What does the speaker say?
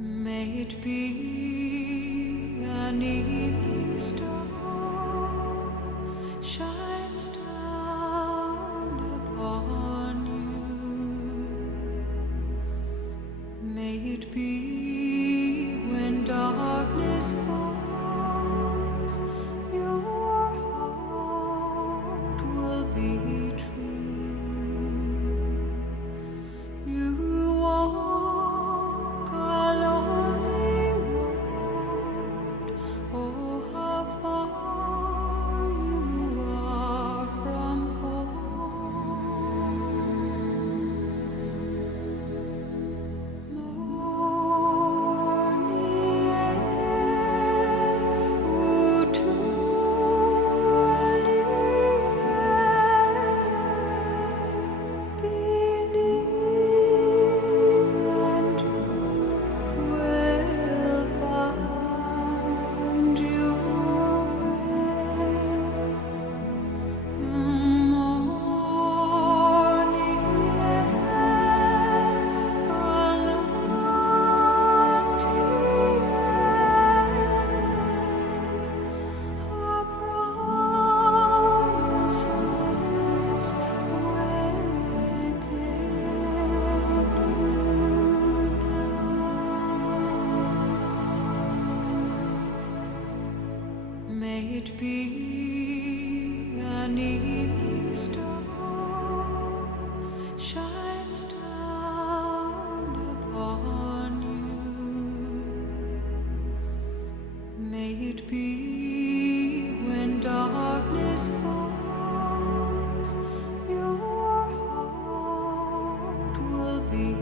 May it be an evening star shines down upon you. May it be when darkness falls, your heart will be true. You walk a lonely road. Oh, how far you are from home. Morning air, would to believe and you will find your way. Morning air, a empty a promise lives within you. May it be an evening star shines down upon you. May it be when darkness falls, your heart will be